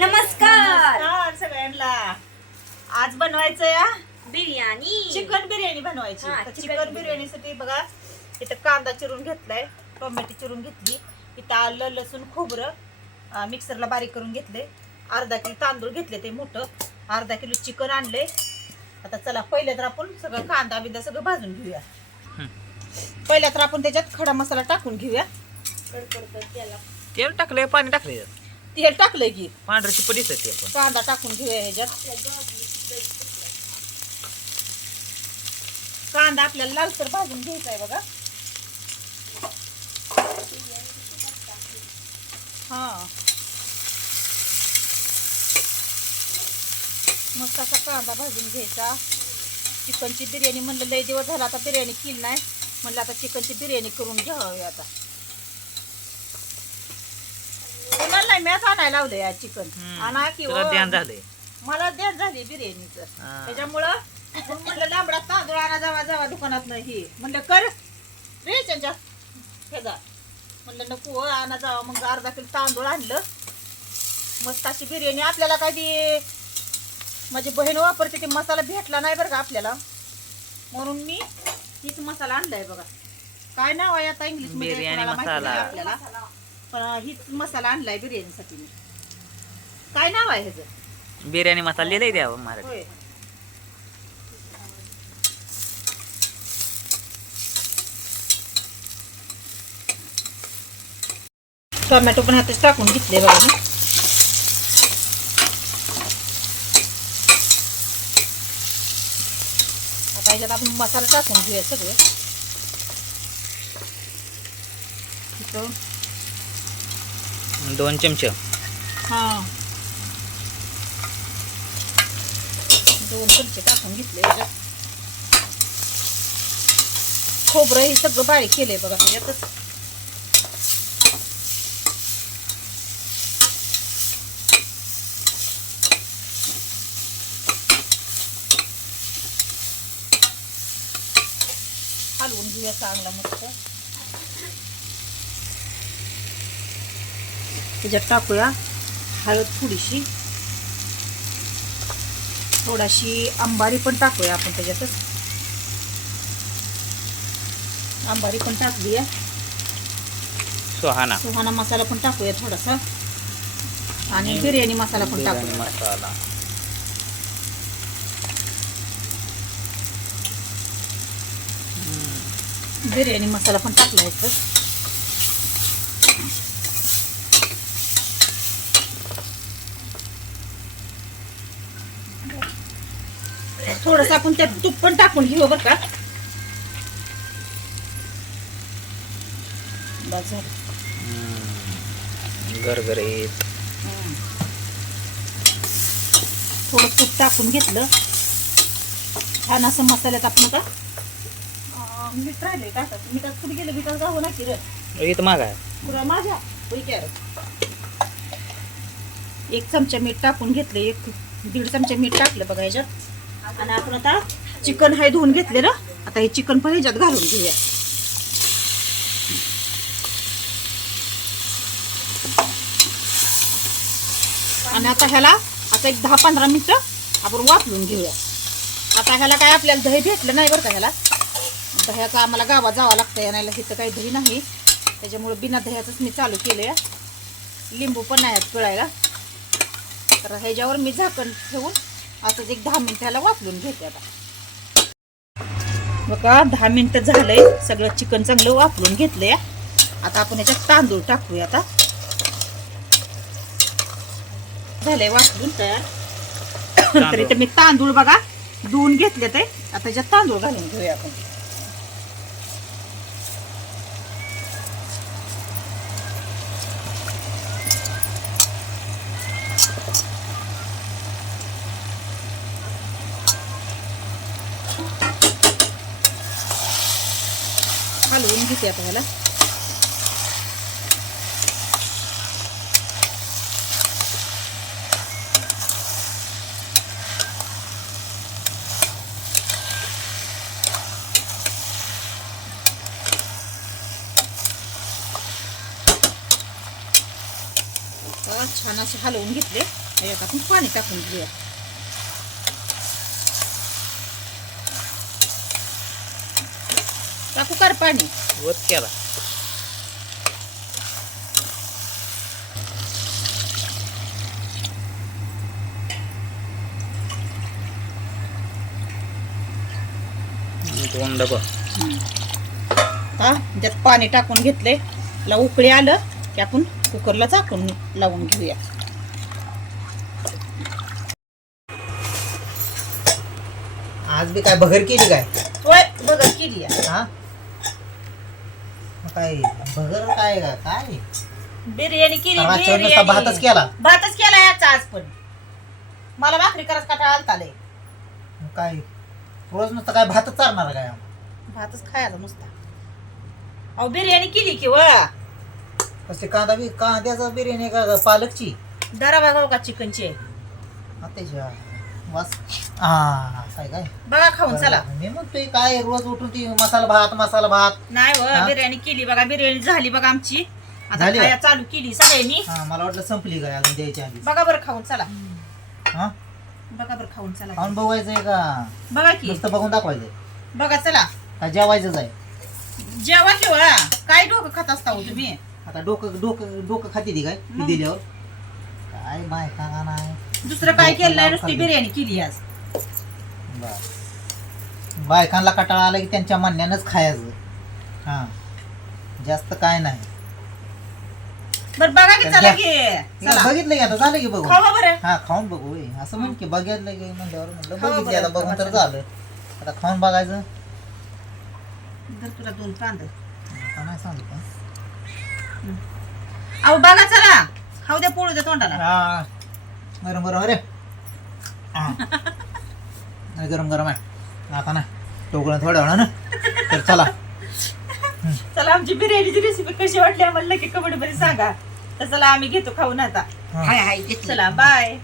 नमस्कार. नमस्कार सगळ्यांना. आज बनवायचं या बिर्याणी. चिकन बिर्याणी बनवायची. हा, तर चिकन चिकन बिर्याणीसाठी बघा इथं कांदा चिरून घेतलाय टोमॅटो चिरून घेतली इथं आलं लसूण खोबरं अं, मिक्सरला बारीक करून घेतले अर्धा किलो तांदूळ घेतले ते मोठं अर्धा किलो चिकन आणले. आता चला पहिल्या तर आपण सगळं कांदा बिंदा सगळं भाजून घेऊया. पहिल्या तर आपण त्याच्यात खडा मसाला टाकून घेऊया. तेल टाकलंय पाणी टाकलंय. तेल टाकलंय की. पांढऱ्याची पडीच आहे ते पण. कांदा टाकून घेऊया ह्याच्यात. कांदा आपल्याला लालसर भाजून घ्यायचा आहे बघा. हा. मस्त असा कांदा भाजून घ्यायचा. चिकनची बिर्याणी म्हणलं लय दिवस झाला आता बिर्याणी केली नाही. म्हणलं आता चिकनची बिर्याणी करून घ्यावी आता. कोणाला नाही मॅच आणायला लावलं या चिकन. हम्म. आणा तुला ध्यान झालंय. मला ध्यान झाली बिर्याणीचं. हा. त्याच्यामुळं मग म्हणलं लांबडा तांदूळ आणा जावा जावा दुकानात नाही. म्हणलं कर. रे त्यांच्या ह्याचा म्हणलं नको आणा जावा. मग अर्धा किलो तांदूळ आणलं. मस्त अशी बिर्याणी. आपल्याला काय ती माझी बहीण वापरते ते मसाला भेटला नाही बरं का आपल्याला. म्हणून मी हीच मसाला आणलाय बघा. काय नाव आहे आता? इंग्लिशमध्ये बिर्याणी कोणाला माहिती नाही मसाला. आपल्याला. पण हीच मसाला आणलाय बिर्याणीसाठी मी. काय नाव आहे ह्याचं? बिर्याणी मसाला लिहिलंय द्यावं मराठी होय. टोमॅटो पण हातच टाकून घेतले बघा मी आता ह्याच्यात आपण मसाला टाकून घेऊया सगळे. इथं दोन चमचे. हा. दोन चमचे टाकून घेतले खोबरं हे सगळं बारीक केलंय बघा त्याच्यातच हलवून घेऊया चांगला मस्त. त्याच्यात टाकूया हळद थोडीशी थोडाशी अंबारी पण टाकूया आपण त्याच्यातच. अंबारी पण टाकूया सुहाना. सुहाना मसाला पण टाकूया थोडासा. आणि बिर्याणी मसाला पण टाकूया. मसाला. बिर्याणी मसाला पण टाकला याच्यात थोडस आपण त्यात तूप पण टाकून घेऊ बरं का. गरगरीत. हम्म. थोडं तूप टाकून घेतलं. छान असं मसाल्यात आपण का मीठ राहिलंय टाकायचं मीठात कुठे गेलं मीठात गावं ना की माग आहे. पुरा माझ्या? एक चमचा मीठ टाकून घेतलं एक दीड चमचा मीठ टाकलं बघा ह्याच्यात आणि आपण आता चिकन हाय धुवून घेतलेलं. आता हे चिकन पण ह्याच्यात घालून घेऊया. आणि आता ह्याला आता एक दहा पंधरा मिनिट आपण वापरून घेऊया. आता ह्याला काय आपल्याला दही भेटलं नाही बरं का ह्याला. दह्याचा आम्हाला गावात जावं लागतं नाही ह्याचं काही दही नाही. त्याच्यामुळं बिना दह्याचंच मी चालू केलं लिंबू पण नाही आहेत पिळायला. तर ह्याच्यावर मी झाकण ठेवून असंच एक दहा मिनिटं ह्याला वापरून घेते आता. बघा दहा मिनिटं झालंय. सगळं चिकन चांगलं वापरून घेतलंय. आता आपण याच्यात तांदूळ टाकूया आता. झालंय वापरून तयार. तर इथं मी तांदूळ बघा धुवून घेतले ते. आता त्याच्यात तांदूळ घालून घेऊया आपण. हलवून घेते आता ह्याला. छान असे हलवून घेतले. यात आपण पाणी टाकून घेऊया. टाकू कर पाणी. वत केला. दोन डबा. हा त्यात पाणी टाकून घेतले ला उकळी आलं की आपण कुकरला झाकून लावून घेऊया. आज बी काय भगर केली काय? होय बघा केली. हा? काय? भगर काय का? काय? बिर्याणी केली रातच्यावर नुसता भातच बिर्याणी. केला. भातच केला याचा आज पण. मला भाकरी करत काटा आलता लय? मग काय? रोज नुसतं काय भातच चालणार काय? भातच खायला नुसता. अहो बिर्याणी केली की वा कसली कांदा बी कांद्याचा बिर्याणी का का? पालकची? दरा बघा का चिकनची? त्याच्या वास हा काय काय? बघा खाऊन चला. मी म्हणतोय काय रोज उठून ती मसाला भात मसाला भात. नाही व हा? बिर्याणी केली बघा बिर्याणी झाली बघा आमची. आता झाली का? खाया चालू केली सगळ्यांनी. हा मला वाटलं संपली काय अजून द्यायची आधी बघा बरं खाऊन चला. हा? बघा बरं खाऊन चला. खाऊन बघायचंय का? बघा की. नुसतं बघून दाखवायचंय. बघा चला. का जेवायचंच आहे? जेवा किंवा काय डोकं खात असता हो तुम्ही? आता डोकं डोकं डोकं खाती ती काय? ती मग? दिल्यावर काय बाय का नाही. दुसरं काय केलं नाही नुसती. बिर्याणी केली आज. बर. बायकांना कटाळा आला की त्यांच्या म्हणण्यानंच खायचं. हा. जास्त काय नाही. बरं बघा की चला घ्या. की. चला. बघितलं की आता झालं की खावा बरं. हा खाऊन बघू होय. असं म्हण की बघितलं की म्हणल्यावर म्हणलं खावा बघितलं आता बरं, बघून तर झालं. आता खाऊन बघायचं. तुला दोन कांदे आता नाही सांगितलं अहो बघा चला. खाऊ द्या पोळू द्या तोंडाला. हा. गरम गरम अरे हा. नाही, गरम गरम आहे. आता नाही. टोकळं थोड्या वेळा ना. तर चला. चला आमची बिर्याणीची रेसिपी कशी वाटली आम्हाला नक्की कमेंटमध्ये सांगा. तर चला आम्ही घेतो खाऊन आता. हा. हाय हाय चला बाय